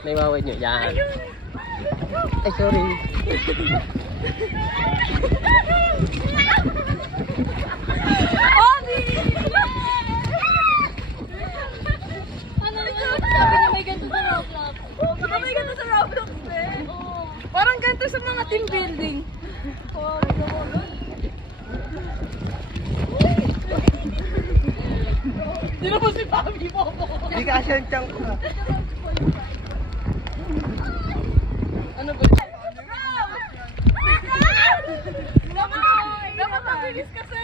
May mawait nyo. Yan. Ay, sorry. Sabi niya may ganito sa Roblox. Baka may ganito sa Roblox, eh. Parang ganito sa mga team building. Hindi na po si Papi po. Hindi ka asyang ko. Ano ba? Dapat mabilis kasi.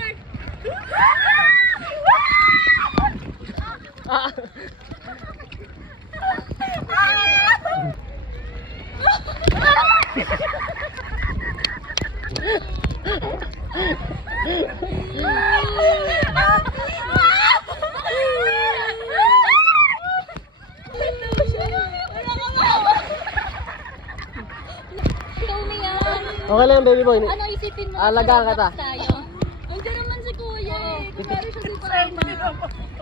Okay lang, baby boy. Ano isipin mo? Alagaan kita. Tayo. Nandiyan naman si Kuya eh. Kumari siya dito.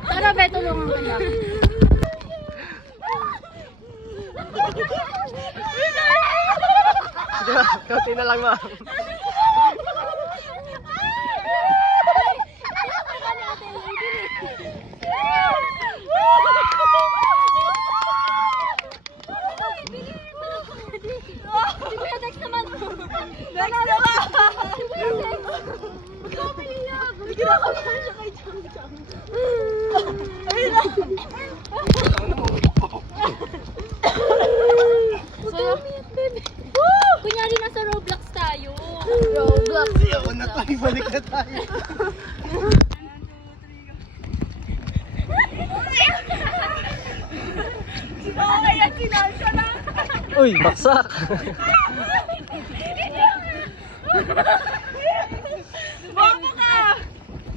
Tara, be, tulungan ka na. Sige, kaunti na lang, ma'am. Si Kuya Dex naman. Dalawa! Kinakabahan siya kay Chang Chang. Kunyari nasa Roblox tayo. Roblox. Ako na tayo, balik na tayo. Okay, yan sinasya na. Uy, baksak. Baka ka!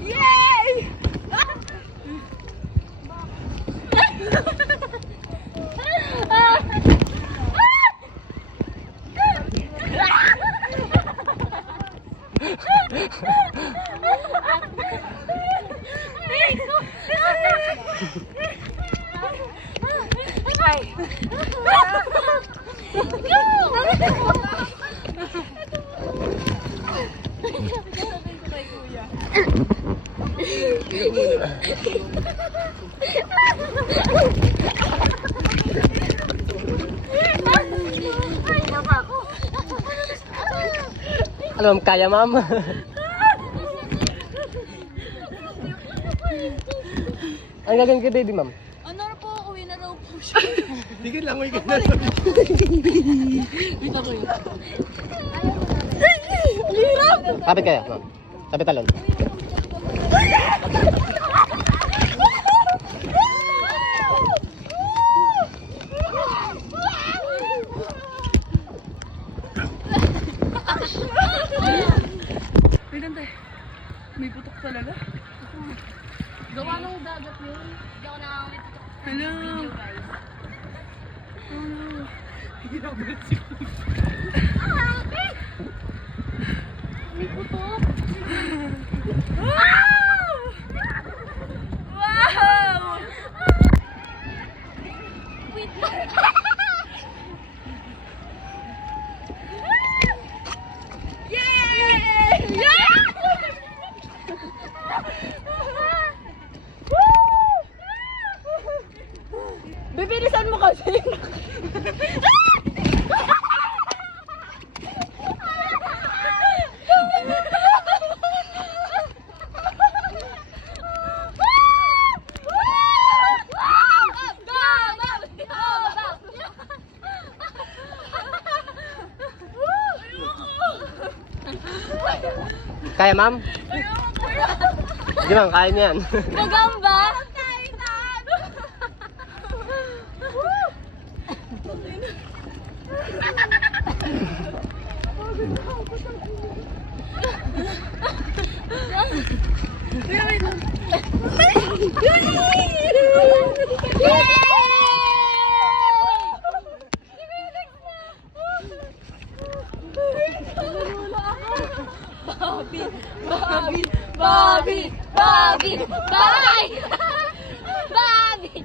Yay! Alam, kaya, ma'am. Ang gagawin kay baby, ma'am? Ano na po, uwi na raw po siya. Tigil lang, uy ka na. Kapit kaya, ma'am. Kapit talon. May ganda eh. May putok talaga. Gawa ng dagat yun. Hindi ako nakakamiputok. Hello. Video guys. Hindi na ulit si May putok. Wow! Wait lang. Yay! Yeah! Bibilisan mo kasi. Kaya, ma'am? Hindi, ma'am, kaya niya yan. Gagamba? Bobby! Bobby! Bobby! Bobby! Bye! Bobby!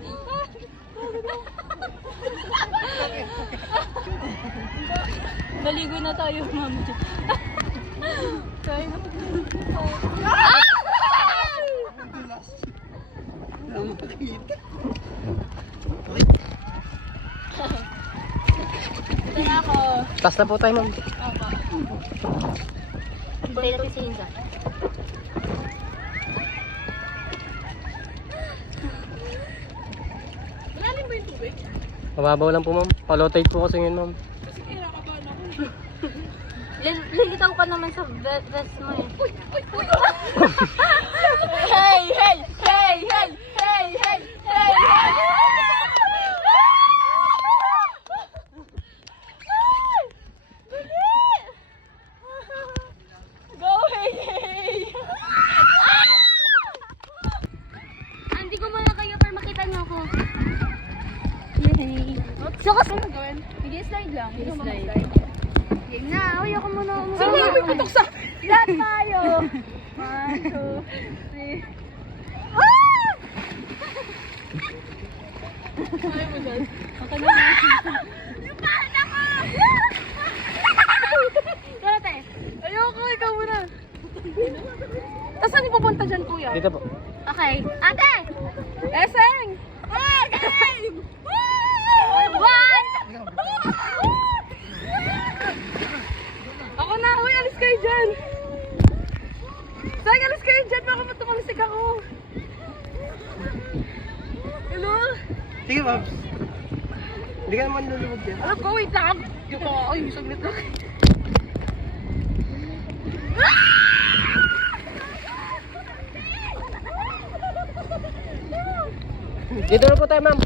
Maligo na tayo, ma'am. Tayo na. Ito na ako. Tas na po tayo, ma'am. Hintay natin si Hinsa. Malalim ba yung tubig? Mababaw lang po, ma'am. Follow tide po kasi ngayon, ma'am. Kasi kinakabahan ako. Lilitaw ka naman sa vest mo eh. Uy! Uy! Uy! Hey! Hey! Hey! Hey! Hey! Hey! Hey! Go! Hey! Hey! Hindi ko muna kayo para makita niyo ako. Yay! So kasi Gawin. sige, slide lang. Slide. Game na. Uy, ako muna. Sino ba may putok sa akin? Lahat tayo. 1, 2, 3. Ayaw mo dyan. Okay na na. Yung pahan ako! Tara tayo. Ayoko, ikaw muna. Tapos saan yung pupunta dyan, kuya? Dito po. Okay. Ate! Eseng! Hey! Game! One! Ako na! Uy, alis kayo dyan! Saan alis kayo dyan? Baka matumalisik ako. Hello? Sige, ma'am. Hindi ka naman lulubog dyan. Alam ko, wait lang. Yung ko, ay, saglit lang. Dito na po tayo, ma'am.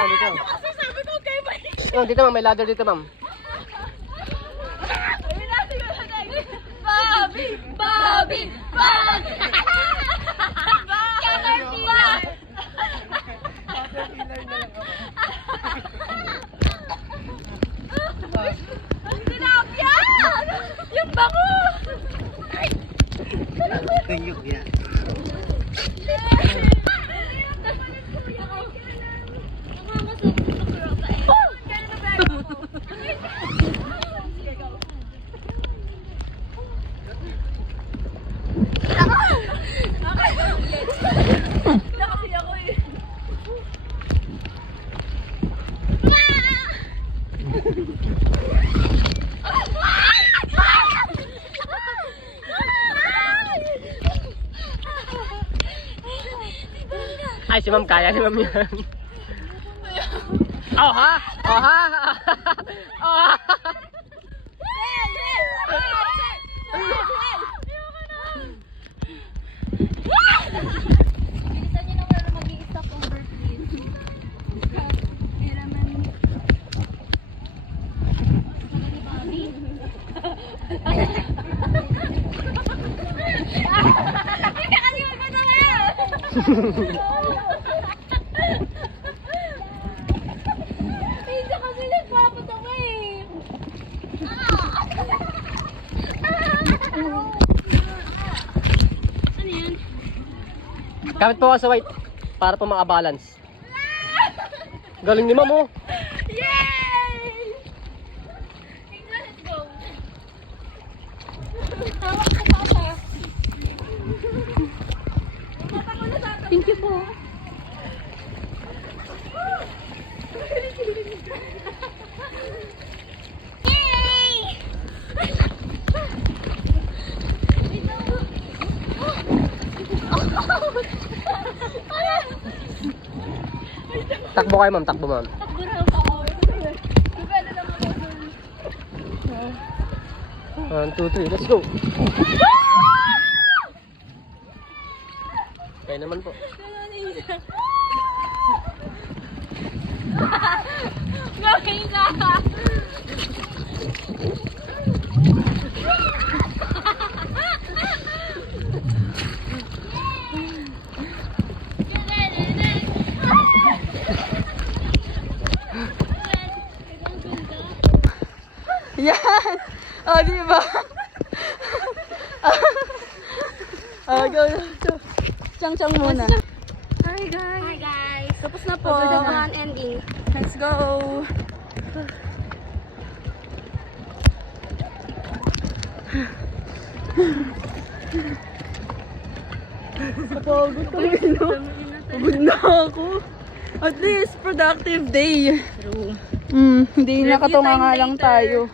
Oh, dito. Oh, dito, ma'am. May ladder dito, ma'am. Bobby! Bobby! Bobby! Caterpillar! Ang tilapia! Yung bango! Thank you, yeah. Nakasi ako eh. Ay, si ma'am. Kaya ni ma'am yan. Oh, ha? Oh, ha? Oh, ha? Bilisan niyo naman na mag-i-stop over, please. Hiraman. Bobby? Nakalimutan ko na nga! Hindi kasi nagpapatok eh. Ano yan? Kapit po ako sa white para po makabalance. Galing ni ma'am, oh. Yay! Let's go. Hawak ko pa siya. Thank you po. Yay! Takbo kayo, ma'am. Takbo, ma'am. Takbo raw ako. Pwede lang ako dun. 1, 2, 3. Let's go. Kaya naman po. Going Yan! O, oh, diba? Go. Chang muna. Hi guys! Hi guys. Tapos na po. Ito po ang ending. Let's go! Kapagod kami, no? Pagod na ako. At least, productive day. Hindi nakatunganga lang tayo.